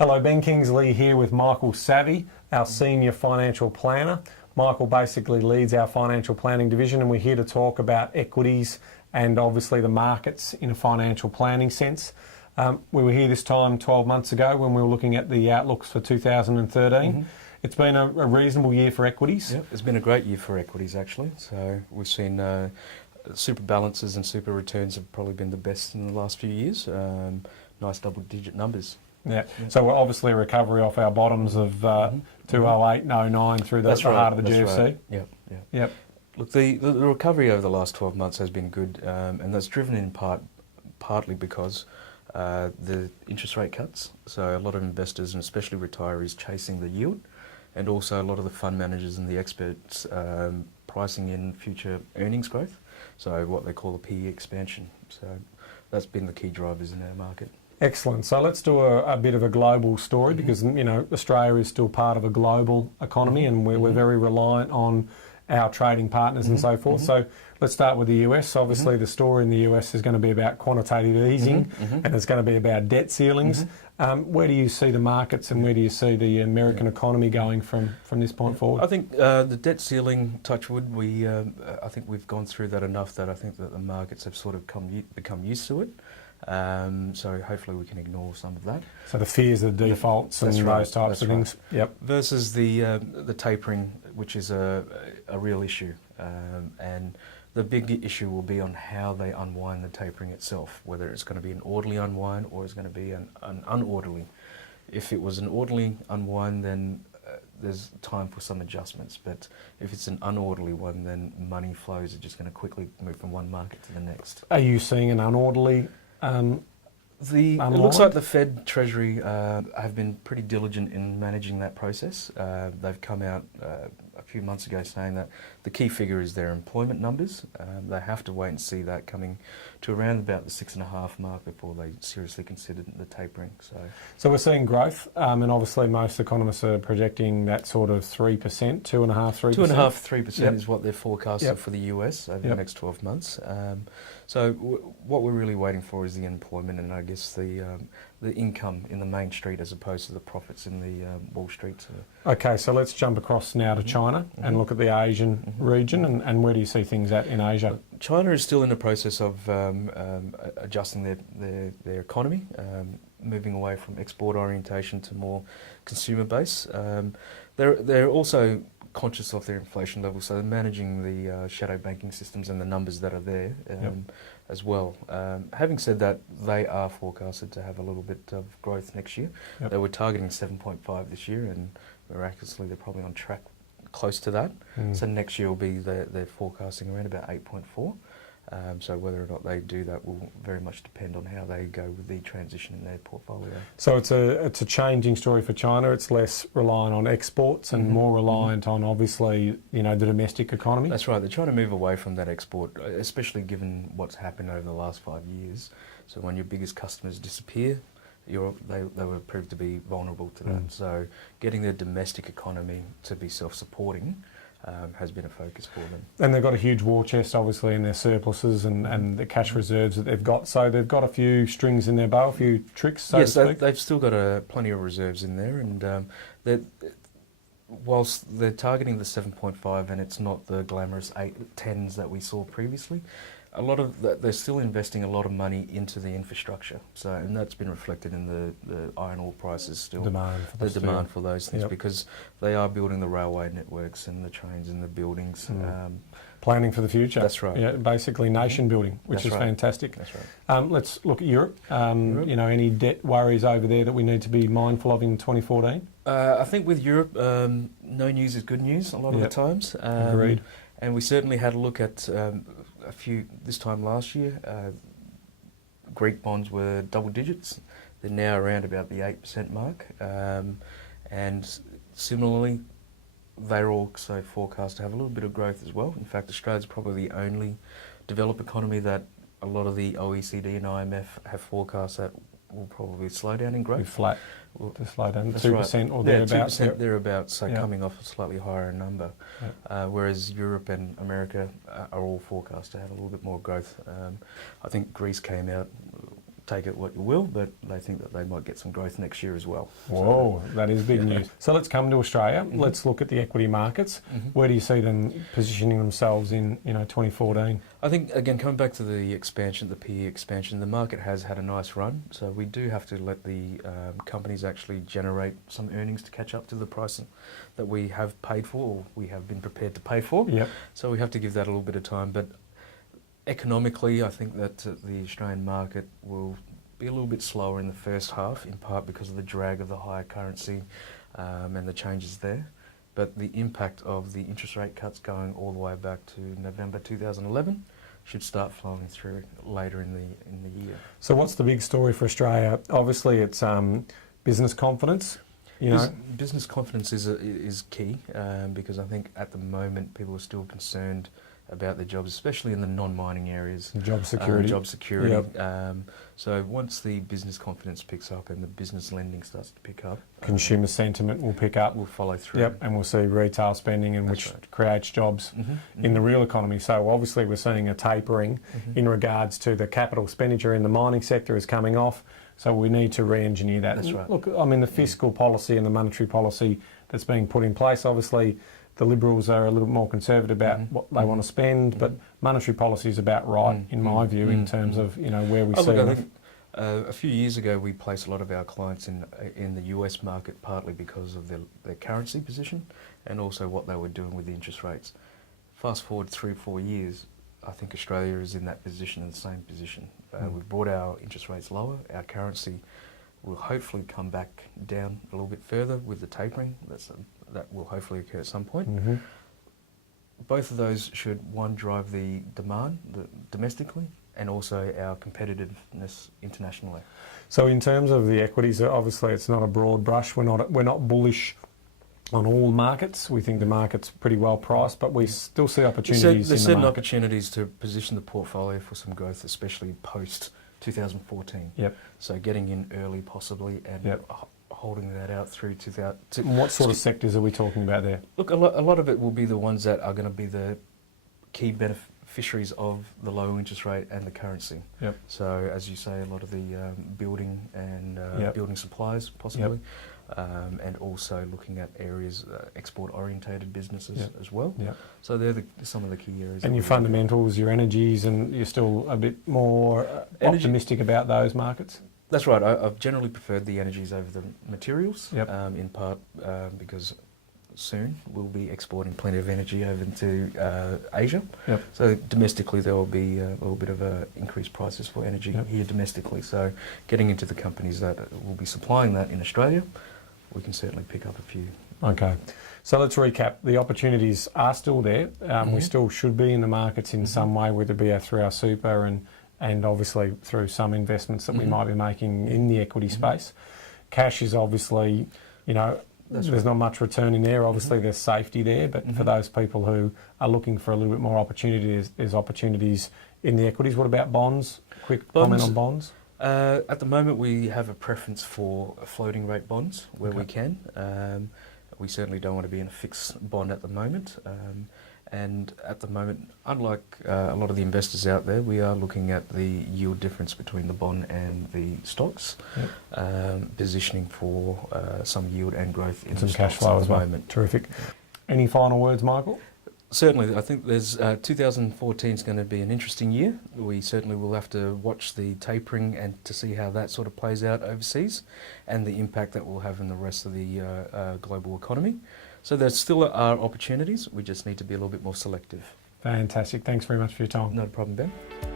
Hello, Ben Kingsley here with Michael Savy, our Senior Financial Planner. Michael basically leads our financial planning division, and we're here to talk about equities and obviously the markets in a financial planning sense. We were here this time 12 months ago when we were looking at the outlooks for 2013. It's been a reasonable year for equities. Yep, it's been a great year for equities actually. So we've seen super balances and super returns have probably been the best in the last few years. Nice double-digit numbers. Yeah, so we're obviously a recovery off our bottoms of 2008 and 09 through the heart of the GFC. Right. Yep. Look, the recovery over the last 12 months has been good, and that's driven in partly because the interest rate cuts. So a lot of investors and especially retirees chasing the yield, and also a lot of the fund managers and the experts pricing in future earnings growth. So what they call the PE expansion. So that's been the key drivers in our market. Excellent. So let's do a bit of a global story because, you know, Australia is still part of a global economy and we're very reliant on our trading partners and so forth. So let's start with the US. Obviously, the story in the US is going to be about quantitative easing and it's going to be about debt ceilings. Where do you see the markets and where do you see the American economy going from this point forward? I think the debt ceiling, touch wood, I think we've gone through that enough that I think that the markets have sort of become used to it. So hopefully we can ignore some of that. So the fears of defaults and those types of things. Yep. Versus the tapering, which is a real issue, and the big issue will be on how they unwind the tapering itself, whether it's going to be an orderly unwind or it's going to be an unorderly. If it was an orderly unwind, then there's time for some adjustments, but if it's an unorderly one, then money flows are just going to quickly move from one market to the next. Are you seeing an unorderly it looks like the Fed Treasury have been pretty diligent in managing that process. They've come out a few months ago saying that the key figure is their employment numbers. They have to wait and see that coming to around about the 6.5 mark before they seriously consider the tapering. So we're seeing growth, and obviously most economists are projecting that sort of 3%, 2.5%, 3%. 2.5%, 3% is what they're forecasting for the US over the next 12 months. So what we're really waiting for is the employment and I guess the income in the main street as opposed to the profits in the Wall Street. Okay, so let's jump across now to China and look at the Asian region and where do you see things at in Asia? China is still in the process of adjusting their economy, moving away from export orientation to more consumer base. They're also conscious of their inflation level, so they're managing the shadow banking systems and the numbers that are there as well. Having said that, they are forecasted to have a little bit of growth next year. They were targeting 7.5 this year, and miraculously they're probably on track close to that. So next year will be they're forecasting around about 8.4. So whether or not they do that will very much depend on how they go with the transition in their portfolio. So it's a changing story for China. It's less reliant on exports and more reliant on obviously the domestic economy. That's right. They're trying to move away from that export, especially given what's happened over the last 5 years. So when your biggest customers disappear, they were proved to be vulnerable to that. So getting their domestic economy to be self-supporting has been a focus for them. And they've got a huge war chest, obviously, in their surpluses and the cash reserves that they've got. So they've got a few strings in their bow, a few tricks, so to speak. They've still got plenty of reserves in there. And whilst they're targeting the 7.5 and it's not the glamorous 8-10s that we saw previously, a lot of they're still investing a lot of money into the infrastructure. So, and that's been reflected in the iron ore prices still. Demand for those things because they are building the railway networks and the trains and the buildings. Planning for the future. That's right. Yeah, basically nation building, which is fantastic. That's right. Let's look at Europe. Any debt worries over there that we need to be mindful of in 2014? I think with Europe, no news is good news a lot of the times. Agreed. And we certainly had a look at this time last year. Greek bonds were double digits. They're now around about the 8% mark. And similarly, they're also forecast to have a little bit of growth as well. In fact, Australia's probably the only developed economy that a lot of the OECD and IMF have forecast that will probably slow down in growth. Be flat to slow down, 2% or thereabouts. 2% thereabouts, so coming off a slightly higher number. Whereas Europe and America are all forecast to have a little bit more growth. I think Greece came out take it what you will, but they think that they might get some growth next year as well. Whoa, that is big news. So let's come to Australia. Let's look at the equity markets. Where do you see them positioning themselves in 2014? I think, again, coming back to the expansion, the PE expansion, the market has had a nice run, so we do have to let the companies actually generate some earnings to catch up to the price that we have paid for, or we have been prepared to pay for. Yep. So we have to give that a little bit of time, but economically, I think that the Australian market will be a little bit slower in the first half, in part because of the drag of the higher currency and the changes there. But the impact of the interest rate cuts going all the way back to November 2011 should start flowing through later in the year. So what's the big story for Australia? Obviously, it's business confidence. Business confidence is key because I think at the moment people are still concerned about their jobs, especially in the non-mining areas. Job security. Yep. So once the business confidence picks up and the business lending starts to pick up, consumer sentiment will pick up. Will follow through. Yep, and we'll see retail spending, and which creates jobs in the real economy. So obviously we're seeing a tapering in regards to the capital expenditure in the mining sector is coming off. So we need to re-engineer that. That's right. Look, I mean, the fiscal policy and the monetary policy that's being put in place, obviously the Liberals are a little more conservative about what they want to spend, but monetary policy is about right, in my view, in terms of where we see. I think a few years ago we placed a lot of our clients in the US market, partly because of their currency position and also what they were doing with the interest rates. Fast forward 3-4 years, I think Australia is in that position, in the same position. We've brought our interest rates lower. Our currency will hopefully come back down a little bit further with the tapering. That will hopefully occur at some point. Both of those should, one, drive the demand domestically and also our competitiveness internationally. So in terms of the equities, obviously it's not a broad brush. We're not bullish on all markets. We think the market's pretty well priced, but we still see opportunities There's in certain the market. opportunities to position the portfolio for some growth, especially post 2014. Yep. So getting in early possibly and holding that out through to What sort of sectors are we talking about there? Look, a lot of it will be the ones that are going to be the key beneficiaries of the low interest rate and the currency. Yep. So as you say, a lot of the building and building supplies possibly, and also looking at areas, export-orientated businesses as well. Yep. So they're some of the key areas. And your fundamentals, your energies, and you're still a bit more optimistic about those markets? That's right. I've generally preferred the energies over the materials, in part because soon we'll be exporting plenty of energy over into Asia. Yep. So domestically there will be a little bit of increased prices for energy here domestically. So getting into the companies that will be supplying that in Australia, we can certainly pick up a few. Okay. So let's recap. The opportunities are still there. We still should be in the markets in some way, whether it be through our super and obviously through some investments that we might be making in the equity space. Cash is obviously, there's not much return in there. Obviously there's safety there, but for those people who are looking for a little bit more opportunity, there's opportunities in the equities. What about bonds? Quick comment on bonds. At the moment we have a preference for floating rate bonds where we can. We certainly don't want to be in a fixed bond at the moment. And at the moment, unlike a lot of the investors out there, we are looking at the yield difference between the bond and the stocks, positioning for some yield and growth in some the cash stocks flow at as the well. moment. Terrific. Any final words, Michael? Certainly, I think there's 2014 is going to be an interesting year. We certainly will have to watch the tapering and to see how that sort of plays out overseas and the impact that will have in the rest of the global economy. So there still are opportunities. We just need to be a little bit more selective. Fantastic. Thanks very much for your time. No problem, Ben.